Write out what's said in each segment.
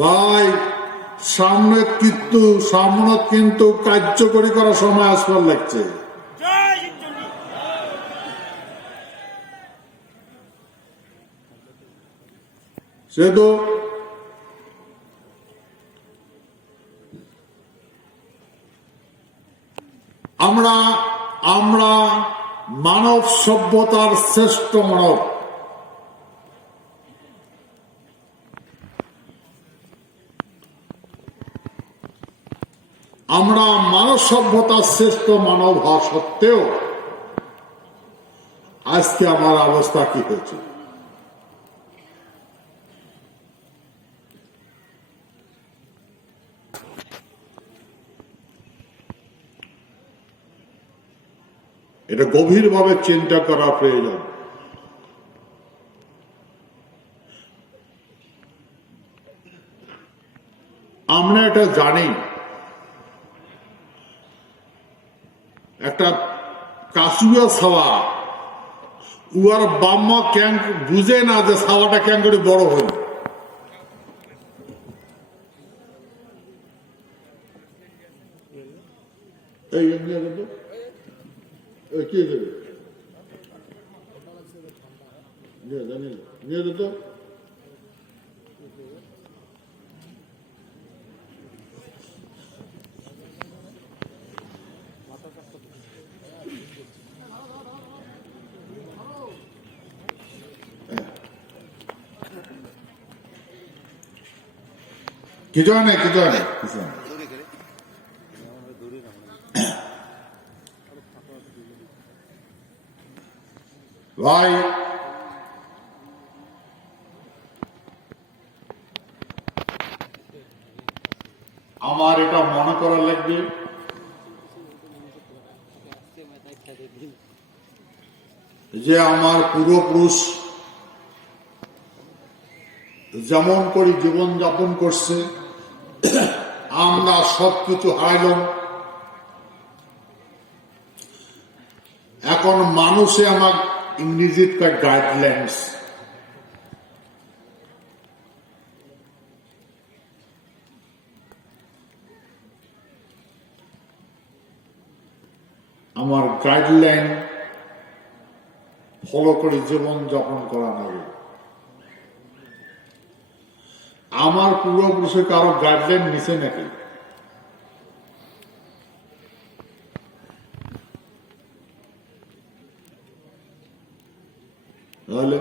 ভাই সামনে কিন্তু কার্যকরী করার সময় আসবার লাগছে। সেহেতু আমরা মানব সভ্যতার শ্রেষ্ঠ মানব। আমরা মানব সভ্যতার শ্রেষ্ঠ মানব হওয়া সত্ত্বেও আজকে আমার অবস্থা কি হয়েছে? এটা গভীরভাবে চিন্তা করা প্রয়োজন। আমরা এটা জানি, একটা কাশুয়া ছাওয়া উয়ার বাম্মা ক্যাং বুঝে না যে ছাওয়াটা ক্যাং করে বড় হল। কি দেবে নিয়ে যেত কিছু হয় না, কিছু হয় না, কিছু হয় না। ভাই আমার এটা মনে করা লাগবে যে আমার পূর্বপুরুষ যেমন করে জীবন যাপন করছে, আমরা সবকিছু হারাইলাম। এখন মানুষে আমার ইংরেজির গাইডলাইন্স, আমার গাইডলাইন ফলো করে জীবন যাপন করা নেবে। আমার পূর্বপুরুষে কারো গাইডলাইন নিচে নাকি? তাহলে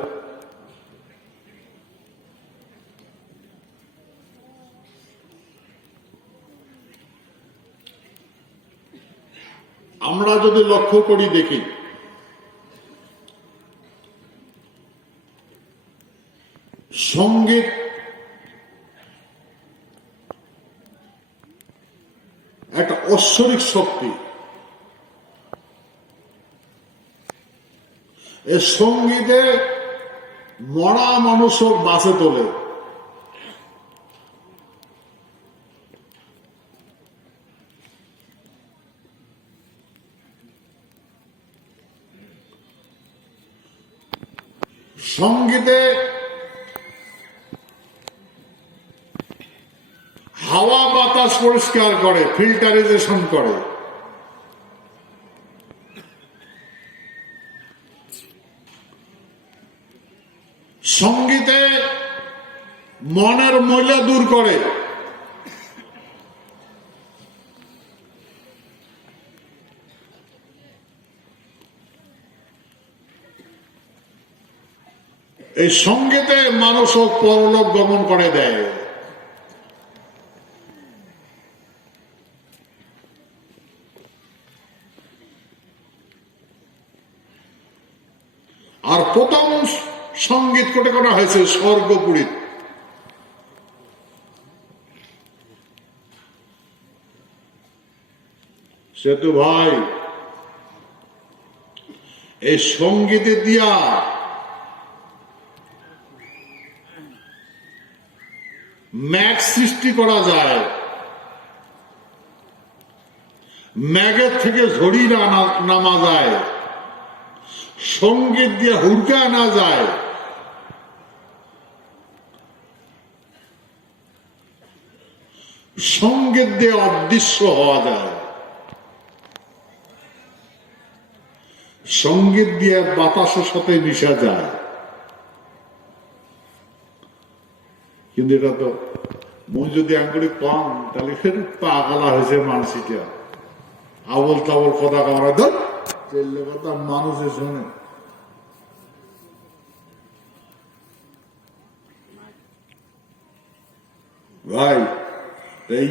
আমরা যদি লক্ষ্য করি দেখি, সঙ্গীত একটা ঐশ্বরিক শক্তি। এই সঙ্গীতে মরা মানুষও বাঁচে তোলে। সঙ্গীতে হাওয়া বাতাস পরিষ্কার করে, ফিল্টারাইজেশন করে। সঙ্গীতে মনের ময়লা দূর করে। এই সঙ্গীতে মানুষ পরলোক গমন করে দেয়। আর প্রথম সঙ্গীত কোটে করা হয়েছে স্বর্গপুরী। সেতু ভাই, এই সঙ্গীতে দিয়া ম্যাগ সৃষ্টি করা যায়, ম্যাগের থেকে ঝড়ি নামা যায়, সঙ্গীত দিয়ে হুড়কা আনা যায়। সঙ্গীত দিয়ে অদৃশ্য হওয়া যায়, সঙ্গীত দিয়ে বাতাসের সাথে মিশা যায়। কিন্তু এটা তো মুই যদি আঙ্গুলি কম তাহলে ফের পাগলা হয়েছে মানসিটা, আবল তাবল কথা কামড়া ধর চেল্লে কথা মানুষে শোনে। ভাই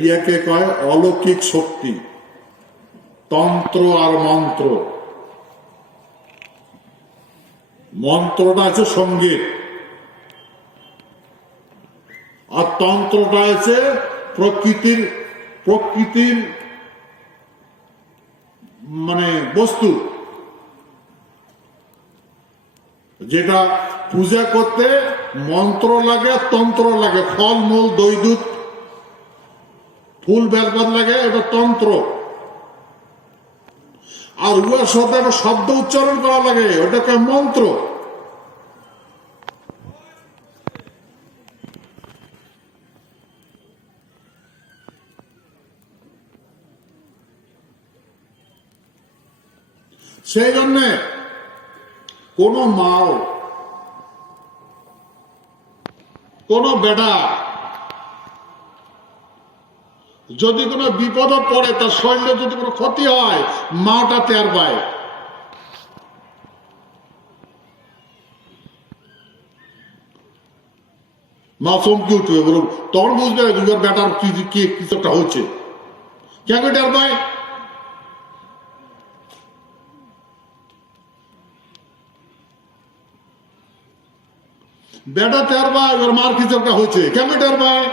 ইয়াকে কয় অলৌকিক শক্তি, তন্ত্র আর মন্ত্র। মন্ত্রটা আছে সঙ্গীত, আর তন্ত্রটা আছে প্রকৃতির প্রকৃতির মানে বস্তু, যেটা পূজা করতে মন্ত্র লাগে, তন্ত্র লাগে, ফল মূল দই দুধ ফুল বেলপাত লাগে, এটা তন্ত্র। আর উহার সাথে একটা শব্দ উচ্চারণ করা লাগে, ওটাকে মন্ত্র। সেই জন্যে কোন মাও কোন বেটা যদি কোনো বিপদ পড়ে, তার শরীরে যদি কোনো ক্ষতি হয়, মাটা টের পায়। মা চমকে উঠবে, বলুন তখন বুঝবে দুজন বেটার কি কিছু একটা হচ্ছে। কেন টের পায়? বেটা টের পায় এবার মার কিছু একটা হচ্ছে, কেন টের পায়?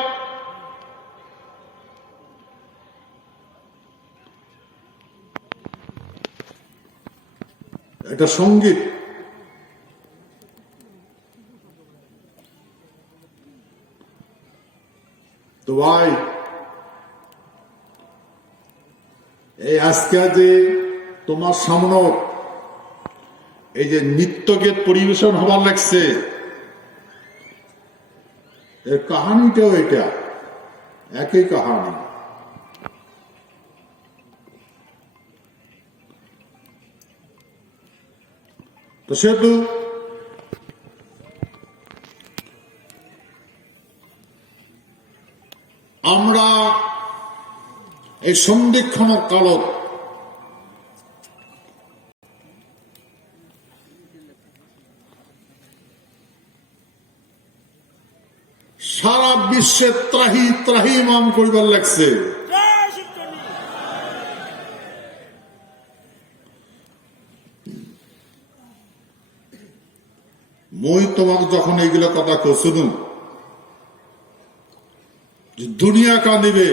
এটা সঙ্গীত। তো ভাই এই আজকে যে তোমার সামনে এই যে নৃত্যগীত পরিবেশন হবার লাগছে, এর কাহানিটাও এটা একই কাহানি। তো সেহেতু আমরা এই সন্ধিক্ষণের কালত সারা বিশ্বে ত্রাহি ত্রাহিমাম করিবার লাগছে। মই তোমাকে যখন এইগুলো কথা শুনু দুনিয়া কাঁদিবে,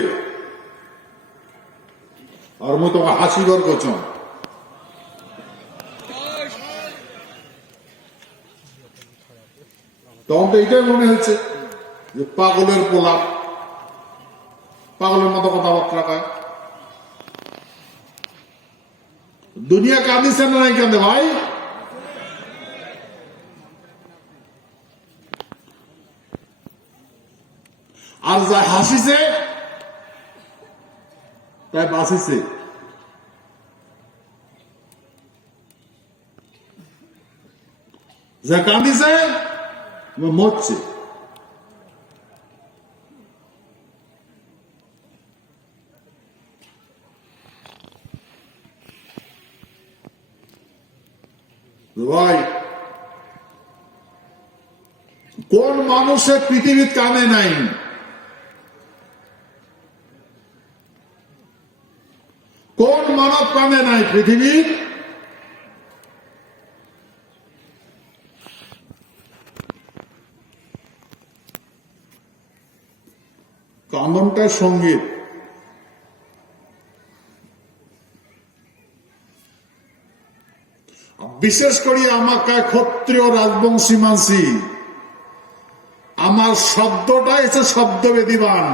আর মই তোমাকে হাসিবার কছম, তখন তো এটাই মনে হচ্ছে যে পাগলের পোলা, পাগলের মতো কথাবার্তা কয়। দুনিয়া কাঁদিছে না নাই কাঁদে ভাই? আর যা হাসিছে তাই বাঁচিছে। যা কাঁদিছে মরছে। ভাই কোন মানুষের পৃথিবীর কানে নাই? কোন মানব কানে নাই পৃথিবীর? কান্দনটা সঙ্গীত। বিশেষ করে আমাকে ক্ষত্রিয় রাজবংশী মানসি, আমার শব্দটা এসে শব্দভেদীবান।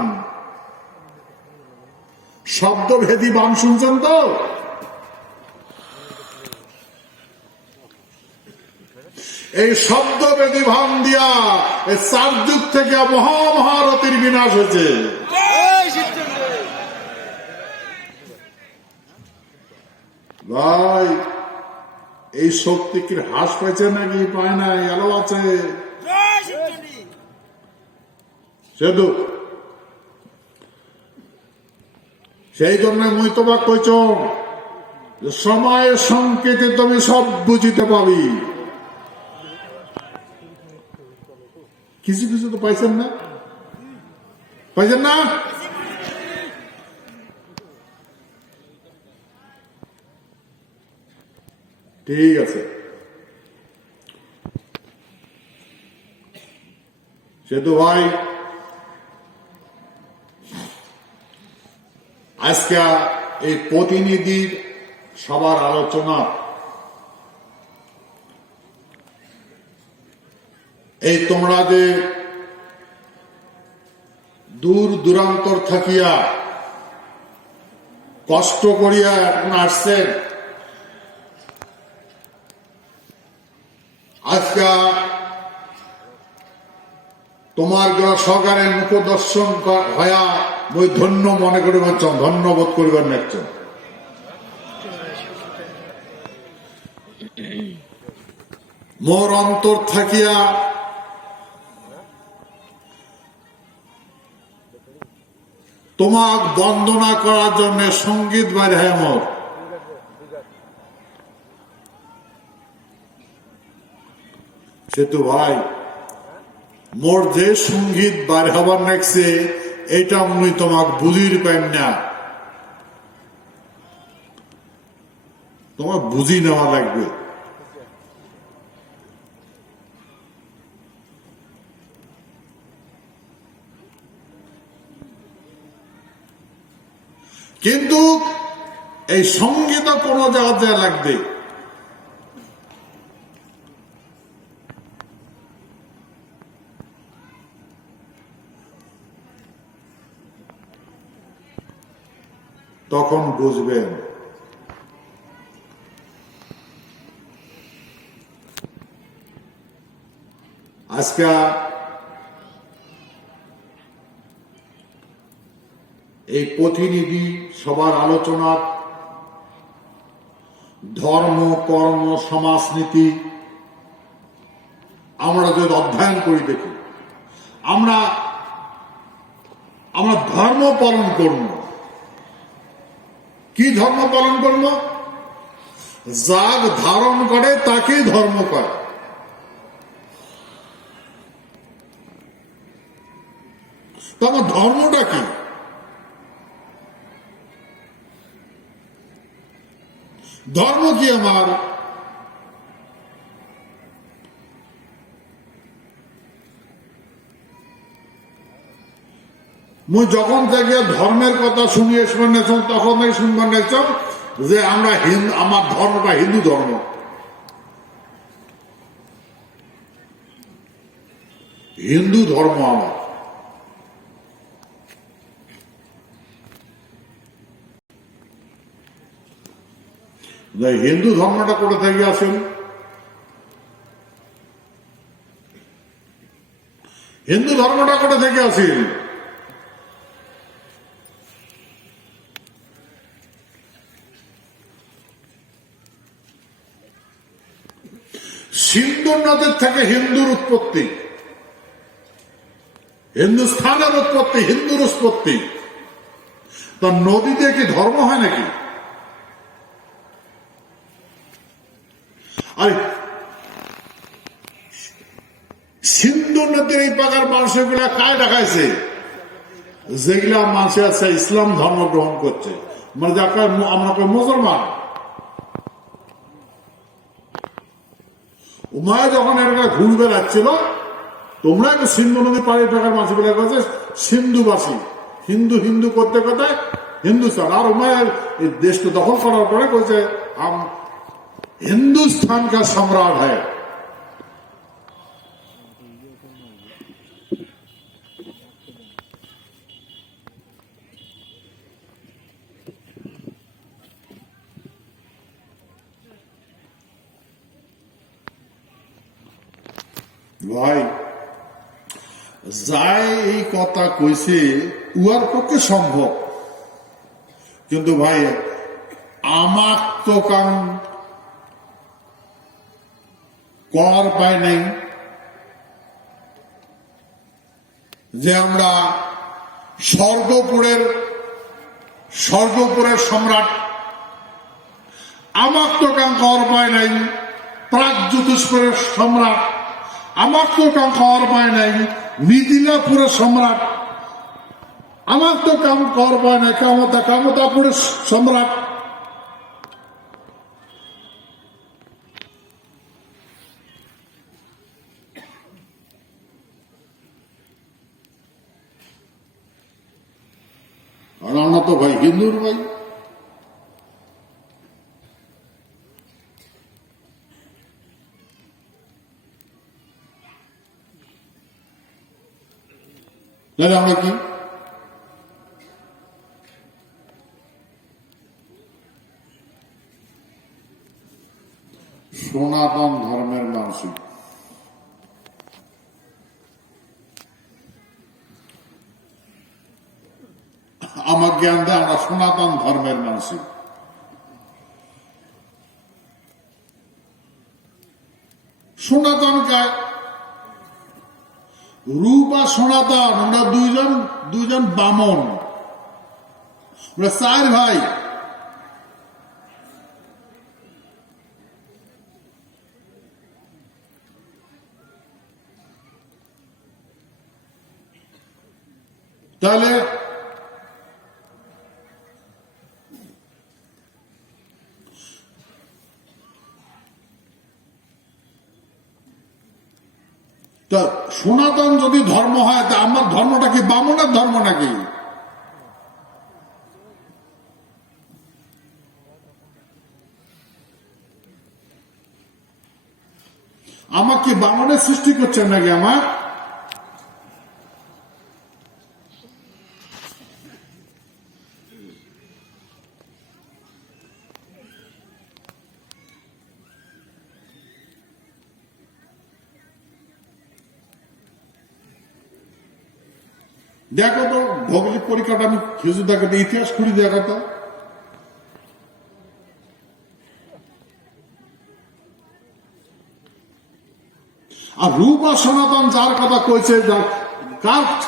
শব্দভেদী বান শুনছেন তো? এই শব্দভেদী ভান দিয়া এই চার যুগ থেকে মহামহারথীর বিনাশ হয়েছে। ভাই এই শক্তি কি হ্রাস পাইছে নাকি পায় নাই? আলো আছে সেতু। সেই জন্য মুই তোমাক কইছ যে সময়ের সংকেতে তুমি সব বুঝিতে পাবি। কিছু কিছু তো পাইছেন না, পাইছেন না? ঠিক আছে, সেতু ভাই আজকে এই প্রতিনিধির সবার আলোচনা এই তোমরা যে দূর দূরান্তর থাকিয়া কষ্ট করিয়া এখন আসছেন, আজকে তোমার সরকারের মুখদর্শন হয়া মই ধন্য মনে করি পারছেন, ধন্যবোধ করিবার নেছেন। মোর অন্তর থাকিয়া তোমাক বন্দনা করার জন্য সঙ্গীত বাইরে হয় মোর। সেতু ভাই মোর যে সঙ্গীত বার হবার নেছে এটা মুই তোমাক বুঝির পাইন না, তোমার বুঝি নেওয়া লাগবে। কিন্তু এই সঙ্গীত কোনো জায়গা লাগবে, তখন বুঝবেন। আজকে এই প্রতিনিধি সবার আলোচনা ধর্ম কর্ম সমাজনীতি আমরা যদি অধ্যয়ন করি দেখি, আমরা ধর্ম পালন করব। কি ধর্ম পালন করব? যাগ ধারণ করে তাকেই ধর্ম করে। তো আমার ধর্মটা কি? ধর্ম কি আমার? মুই যখন থেকে ধর্মের কথা শুনিয়ে শুনেছ তখন শুনবার নেছ যে আমরা আমার ধর্মটা হিন্দু ধর্ম। হিন্দু ধর্ম আমার। হিন্দু ধর্মটা করে থেকে আসেন? হিন্দু ধর্মটা করে থেকে আসেন? সিন্ধু নদের থেকে হিন্দুর উৎপত্তি, হিন্দুস্থানের উৎপত্তি, হিন্দুর উৎপত্তি। তা নদীতে কি ধর্ম হয় নাকি? আর সিন্ধু নদীর এই পাকার মানুষগুলা কায় দেখাইছে? যেগুলা মানুষ আছে ইসলাম ধর্ম গ্রহণ করছে, মানে যাকে আমরা মুসলমান। উমায় যখন এরকম ঘুরে বেড়াচ্ছিল, তোমরা সিন্ধু নদী পাড়ি থাকার মানুষগুলা কাছে সিন্ধুবাসী, হিন্দু হিন্দু করতে করতে হিন্দুস্তান। আর উমায় এই দেশটা দখল করার পরে কইছে हिंदुस्तान का सम्राट है। ভাই যাই এই কথা কইছে উহার পক্ষে সম্ভব, কিন্তু ভাই আমাক তো কাম করার উপায় নেই যে আমরা স্বর্গপুরের সম্রাট। আমাক তো কাম করার উপায় নেই প্রাক জ্যোতিষপুরের সম্রাট। আমাক তো কাম করার উপায় নেই মিদিলাপুরের সম্রাট। আমার তো কাম করার উপায় নেই কামতাপুরের সম্রাট। আর আমরা তো ভাই হিন্দুর ভাই। তাহলে আমরা কি সনাতন ধর্মের মানসিক আমার জ্ঞান দেয় আমরা সনাতন ধর্মের মানসিক। সনাতনকে রূপ আর সনাতন আমরা দুইজন বামন, আমরা চার ভাই। তাহলে সনাতন যদি ধর্ম হয় তা আমার ধর্মটা কি বামনের ধর্ম নাকি? আমার কি বামনের সৃষ্টি করছেন নাকি? আমার দেখো তো ভৌগোলিক পরীক্ষাটা আমি খেজুর দেখাতে ইতিহাস খুঁড়ি দেখো তো। আর রূপ আর সনাতন যার কথা কইছে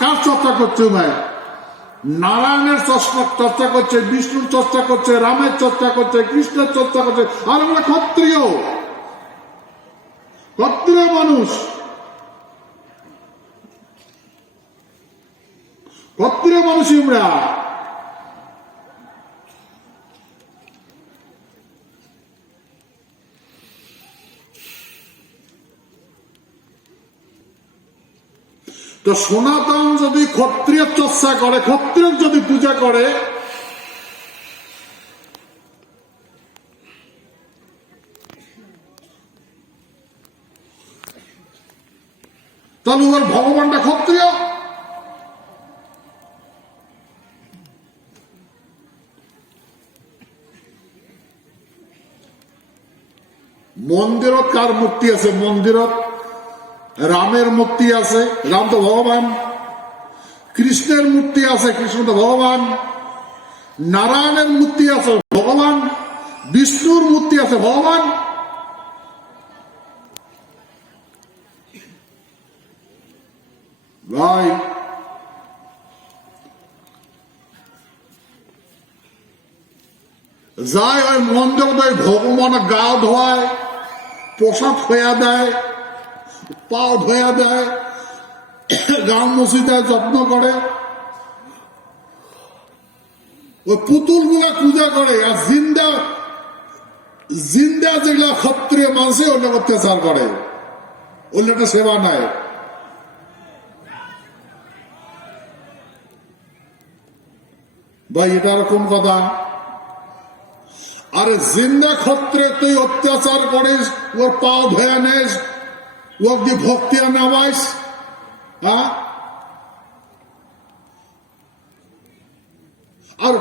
কার চর্চা করছে ভাই? নারায়ণের চর্চা করছে, বিষ্ণুর চর্চা করছে, রামের চর্চা করছে, কৃষ্ণের চর্চা করছে। আর আমরা ক্ষত্রিয় মানুষ, ক্ষত্রিয় মানুষই আমরা। তো সনাতন যদি ক্ষত্রিয় চর্চা করে, ক্ষত্রিয় যদি পূজা করে, তাহলে ওর ভগবানটা ক্ষত্রিয়। মন্দিরত কার মূর্তি আছে? মন্দিরত রামের মূর্তি আছে, রাম তো ভগবান। কৃষ্ণের মূর্তি আছে, কৃষ্ণ তো ভগবান। নারায়ণের মূর্তি আছে, ভগবান। বিষ্ণুর মূর্তি আছে, ভগবান। ভাই যায় ওই মন্দির ওই ভগবান গা ধোয়ায়, প্রসাদ হইয়া দেয়, পাও ধোয়া দেয়, গান মসজিদায় যত্ন করে, ওই পুতুল গুলা পূজা করে। আর জিন্দা যেগুলা ক্ষত্রিয় মানুষে ওগুলো অত্যাচার করে, ওগুলোটা সেবা নেয়। ভাই এটা আর কোন কথা? আরে জিন্দা ক্ষত্রে তুই অত্যাচার করিস, ওর পাও ধোয়া নেস, ওর দিয়ে ভক্তি নামাইস, হ্যাঁ? আর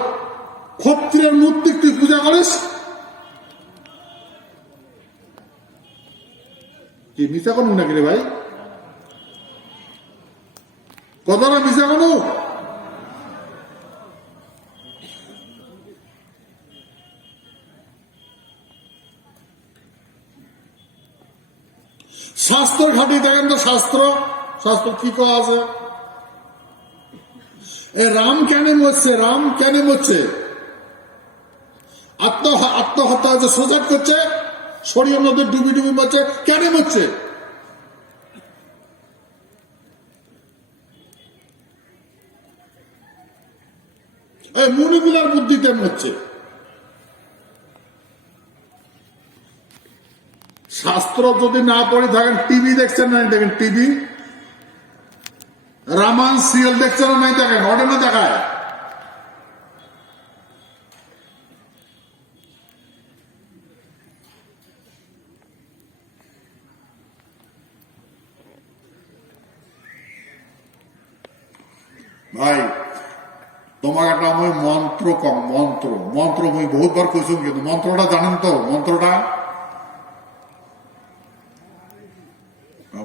ক্ষত্রিয়ের মূর্তি তুই পূজা করিস, কি মিশা করুন নাকি রে ভাই? কথাটা মিশা করু? শাস্ত্র ঘাটি দেখেন তো, শাস্ত্র শাস্ত্র কি করা আছে? এ রাম কেন মরছে? রাম কেন মরছে? আত্মহত্যা যে সুসাইড করছে, শরীরের মধ্যে ডুবি ডুবি মরছে, কেন মরছে? এই মুনিগুলার বুদ্ধিতে মরছে। শাস্ত্র যদি না পড়ে থাকেন, টিভি দেখছেন না দেখেন, টিভি রামায়ণ সিরিয়াল দেখছেন না নাই দেখেন, ঘটনা দেখায়। ভাই তোমার একটা আমি মন্ত্র কম, মন্ত্র মন্ত্র আমি বহুতবার কইছি, কিন্তু মন্ত্রটা জানেন তো? মন্ত্রটা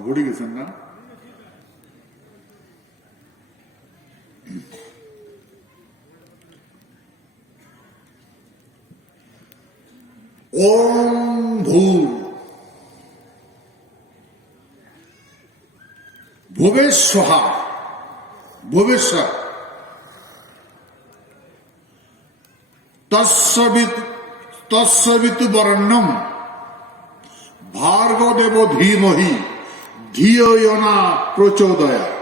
ভুলে গেছেন না? ওম ভূর ভুবেশ্বহা ভুবেশ্বর তৎসবিতু বরণ্যম ভার্গদেব ধীমহি ধিয়ো ইয়ো ন প্রচোদয়াৎ।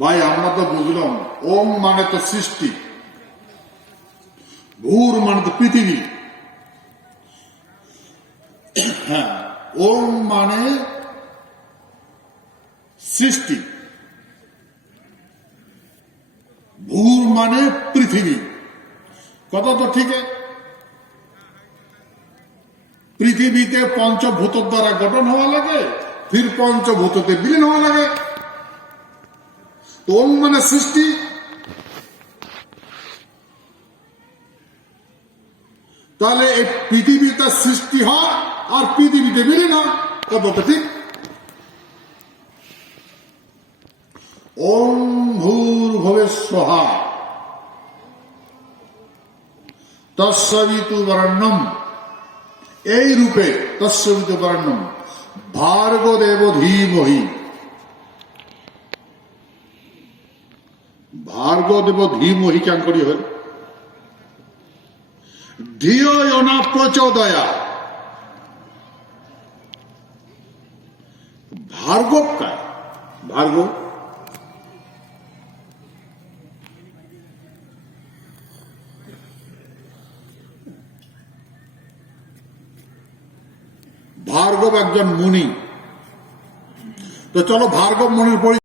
ভাই আমরা তো বুঝলাম, ওম মানে তো সৃষ্টি, ভূর মানে তো পৃথিবী, হ্যাঁ ওম মানে সৃষ্টি, ভূর মানে পৃথিবী। কথা তো ঠিক। পৃথিবীতে পঞ্চভূত দ্বারা গঠন হওয়া লাগে, ফির পঞ্চভূততে বিলীন হওয়া লাগে। তো ওম মানে সৃষ্টি, তাহলে এই পৃথিবীতে সৃষ্টি হয় আর পৃথিবীতে বিলীন হয়। কথা তো ঠিক। ওম ভূর্ভুবস্বহা তৎসবিতু বরেণ্যম, এই রূপে তৎসবিতু বরেণ্যম ভার্গদেব ধীমহি, ভার্গদেব ধীমহি কেন করি হল, ধিয়ো ইয়ো ন প্রচোদয়াৎ। ভার্গব কায়? ভার্গব ভার্গব একজন মুনি। তো চলো ভার্গব মুনির পরিচয়।